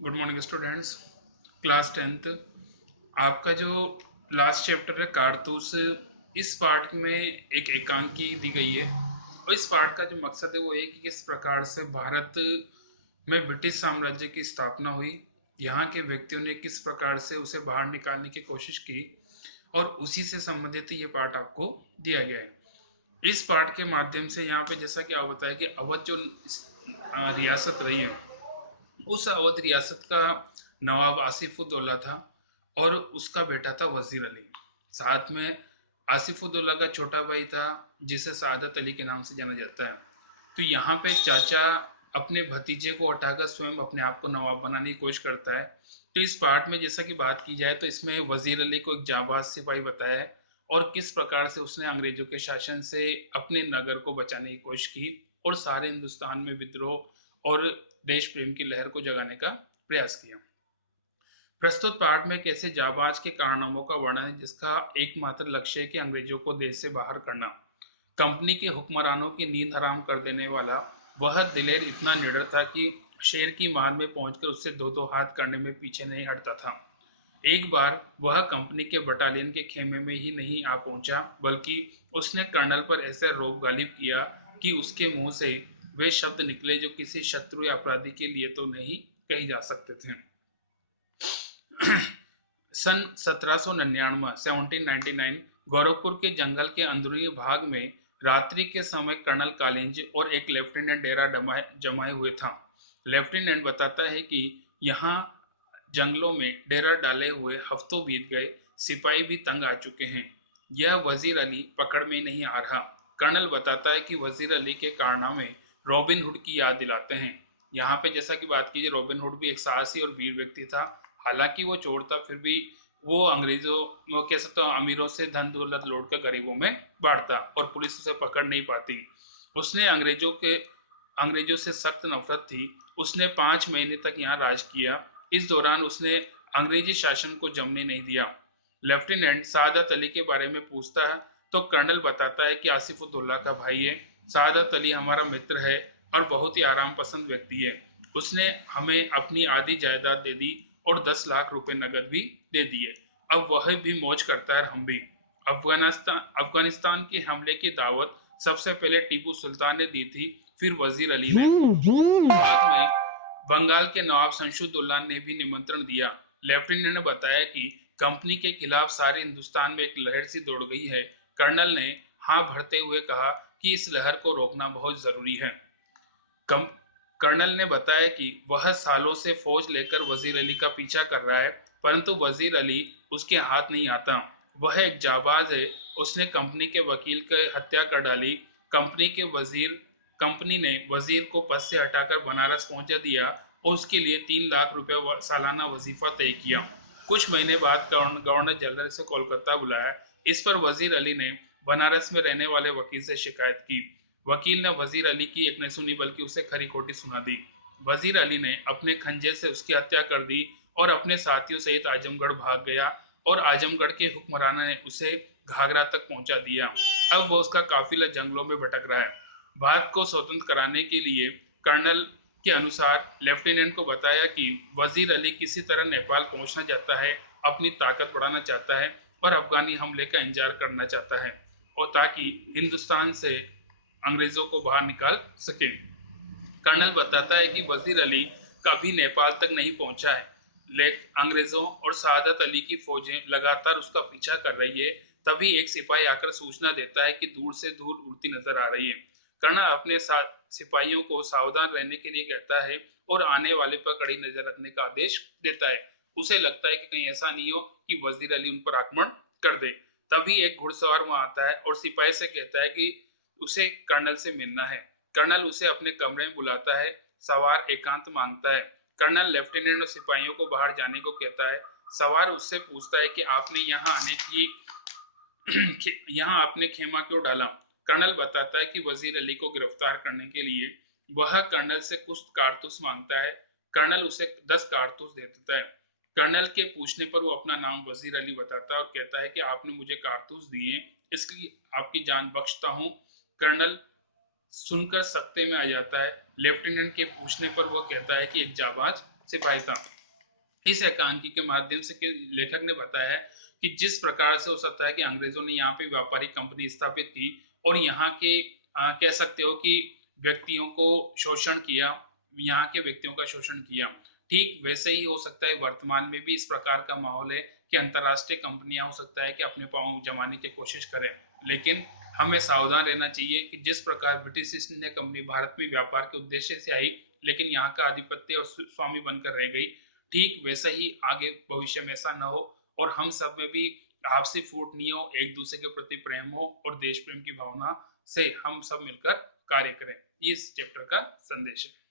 Good morning students. Class 10th आपका जो last chapter है कारतूस, इस पार्ट में एक एकांकी दी गई है और इस पार्ट का जो मकसद है वो है कि किस प्रकार से भारत में ब्रिटिश साम्राज्य की स्थापना हुई, यहाँ के व्यक्तियों ने किस प्रकार से उसे बाहर निकालने की कोशिश की और उसी से संबंधित ये पार्ट आपको दिया गया है। इस पार्ट के माध्यम से यहाँ पे जैसा कि आप बताया कि अवध जो रियासत रही है, उस अवध रियासत का नवाब आसिफुद्दौला था और उसका बेटा था वजीर अली। साथ में आसिफुद्दौला का छोटा भाई था जिसे सादत अली के नाम से जाना जाता है। तो यहाँ पे चाचा अपने भतीजे को हटाकर स्वयं अपने आप को नवाब बनाने की कोशिश करता है। तो इस पार्ट में जैसा कि बात की जाए तो इसमें वजीर अली को एक जाबाज सिपाही बताया है और किस प्रकार से उसने अंग्रेजों के शासन से अपने नगर को बचाने की कोशिश की और सारे हिंदुस्तान में विद्रोह और देश प्रेम की लहर को जगाने का प्रयास किया। प्रस्तुत पाठ में कैसे जाबाज के कारनामों का वर्णन है जिसका एकमात्र लक्ष्य है कि अंग्रेजों को देश से बाहर करना। कंपनी के हुक्मरानों की नींद हराम कर देने वाला वह दिलेर इतना निडर था कि शेर की मान में पहुंचकर उससे दो दो हाथ करने में पीछे नहीं हटता था। एक बार वह कंपनी के बटालियन के खेमे में ही नहीं आ पहुंचा, बल्कि उसने कर्नल पर ऐसे रोब गालिब किया कि उसके मुंह से वे शब्द निकले जो किसी शत्रु या अपराधी के लिए तो नहीं कही जा सकते थे। सन 1799 1799 गोरखपुर के जंगल के अंदरूनी भाग में रात्रि के समय कर्नल कालिंज और एक लेफ्टिनेंट डेरा जमाए हुए था। लेफ्टिनेंट बताता है कि यहाँ जंगलों में डेरा डाले हुए हफ्तों बीत गए, सिपाही भी तंग आ चुके हैं। यह वजीर अली पकड़ में नहीं आ रहा। कर्नल बताता है कि वजीर अली के कारनामे रॉबिन हुड की याद दिलाते हैं। यहाँ पे जैसा कि बात कीजिए, रॉबिन हुड भी एक साहसी और वीर व्यक्ति था। हालांकि वो चोर था, फिर भी वो अंग्रेजों, वो कह सकते हो अमीरों से धन दौलत लौट कर गरीबों में बांटता और पुलिस उसे पकड़ नहीं पाती। उसने अंग्रेजों से सख्त नफरत थी। उसने 5 महीने तक यहाँ राज किया। इस दौरान उसने अंग्रेजी शासन को जमने नहीं दिया। लेफ्टिनेंट सादत अली के बारे में पूछता है तो कर्नल बताता है कि आसिफुद्दौला का भाई है। सादत अली हमारा मित्र है और बहुत ही आराम पसंद व्यक्ति है। उसने हमें अपनी आधी जायदाद दे दी और 10 लाख रुपए नगद भी दे दिए। अब वह भी मौज करता है, हम भी। अफगानिस्तान के हमले की दावत सबसे पहले टीपू सुल्तान ने दी थी, फिर वजीर अली ने। बाद में बंगाल के नवाब शमशुद्दौला ने भी निमंत्रण दिया। लेफ्टिनेंट ने बताया कि कंपनी के खिलाफ सारे हिंदुस्तान में एक लहर सी दौड़ गई है। कर्नल ने हाँ भरते हुए कहा कि इस लहर को रोकना बहुत जरूरी है। कम कर्नल ने बताया कि वह सालों से फौज लेकर वजीर अली का पीछा कर रहा है, परंतु वजीर अली उसके हाथ नहीं आता। वह एक जाबाज है। उसने कंपनी के वकील की हत्या कर डाली। कंपनी के वजीर कंपनी ने वजीर को पद से हटाकर बनारस पहुंचा दिया और उसके लिए 3 लाख रुपए सालाना वजीफा तय किया। कुछ महीने बाद गवर्नर जनरल से कोलकाता बुलाया। इस पर वजीर अली ने बनारस में रहने वाले वकील से शिकायत की। वकील ने वजीर अली की एक नहीं सुनी बल्कि उसे खरी खोटी सुना दी। वजीर अली ने अपने खंजर से उसकी हत्या कर दी और अपने साथियों सहित आजमगढ़ भाग गया और आजमगढ़ के हुक्मराना ने उसे घाघरा तक पहुंचा दिया। अब वो उसका काफिला जंगलों में भटक रहा है। भारत को स्वतंत्र कराने के लिए कर्नल के अनुसार लेफ्टिनेंट को बताया कि वजीर अली किसी तरह नेपाल पहुंचना चाहता है, अपनी ताकत बढ़ाना चाहता है और अफगानी हमले का इंतजार करना चाहता है और ताकि हिंदुस्तान से अंग्रेजों को बाहर निकाल सके। कर्नल बताता है कि वजीर अली कभी नेपाल तक नहीं पहुंचा है, लेकिन अंग्रेजों और सादत अली की फौजें लगातार उसका पीछा कर रही है। तभी एक सिपाही आकर सूचना देता है कि दूर से दूर उड़ती नजर आ रही है। कर्नल अपने साथ सिपाहियों को सावधान रहने के लिए कहता है और आने वाले पर कड़ी नजर रखने का आदेश देता है। उसे लगता है कि कहीं ऐसा नहीं हो कि वजीर अली उन पर आक्रमण कर दे। तभी एक घुड़सवार वहां आता है और सिपाही से कहता है कि उसे कर्नल से मिलना है। कर्नल उसे अपने कमरे में बुलाता है। सवार एकांत मांगता है। कर्नल लेफ्टिनेंट और सिपाहियों को बाहर जाने को कहता है। सवार उससे पूछता है कि आपने यहाँ आपने खेमा क्यों डाला। कर्नल बताता है कि वजीर अली को गिरफ्तार करने के लिए वह कर्नल से कुछ कारतूस मांगता है। कर्नल उसे 10 कारतूस दे देता है। कर्नल के पूछने पर वो अपना नाम वजीर अली बताता है और कहता है कि आपने मुझे कारतूस दिए, इसलिए आपकी जान बख्शता हूँ। कर्नल सुनकर सत्ते में आ जाता है। लेफ्टिनेंट के पूछने पर वो कहता है कि एक जाबाज सिपाही था। इस एकांकी के माध्यम से लेखक ने बताया है कि जिस प्रकार से हो सकता है कि अंग्रेजों ने यहाँ पे व्यापारिक कंपनी स्थापित की और यहाँ के कह सकते हो कि व्यक्तियों को शोषण किया, यहाँ के व्यक्तियों का शोषण किया, ठीक वैसे ही हो सकता है वर्तमान में भी इस प्रकार का माहौल है कि अंतर्राष्ट्रीय कंपनियां हो सकता है कि अपने पांव जमाने की कोशिश करें, लेकिन हमें सावधान रहना चाहिए कि जिस प्रकार British east India company Bharat में व्यापार के उद्देश्य से आई लेकिन यहाँ का आधिपत्य और स्वामी बनकर रह गई, ठीक वैसा ही आगे भविष्य में ऐसा न हो और हम सब में भी आपसी फूट नहीं हो, एक दूसरे के प्रति प्रेम हो और देश प्रेम की भावना से हम सब मिलकर कार्य करें। इस चैप्टर का संदेश है।